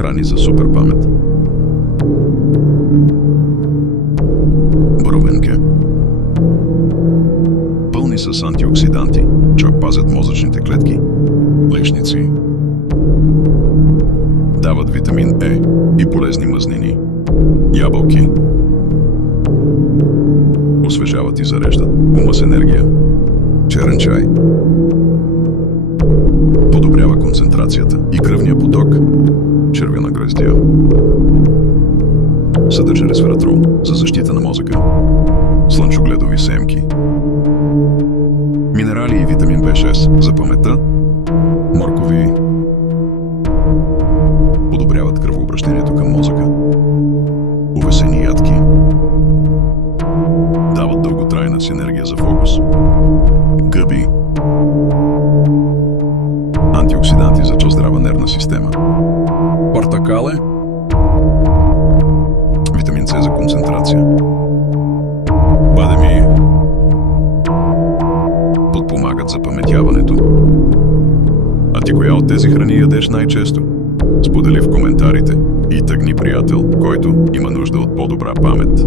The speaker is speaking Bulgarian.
Храни за супер памет. Боровинки. Пълни с антиоксиданти, че пазят мозъчните клетки. Лешници. Дават витамин Е и полезни мазнини. Ябълки. Освежават и зареждат ума с енергия. Черен чай. Подобрява концентрацията и кръвния поток. Червена гроздия. Съдържа ресвератрол за защита на мозъка. Слънчогледови семки. Минерали и витамин В6 за паметта. Моркови. Подобряват кръвообращението към мозъка. Овесени ядки. Дават дълготрайна синергия за фокус. Гъби. Антиоксиданти за здрава нервна система. Портокале. Витамин С за концентрация. Бадеми. Подпомагат за паметяването. А ти коя от тези храни ядеш най-често? Сподели в коментарите и тъгни приятел, който има нужда от по-добра памет.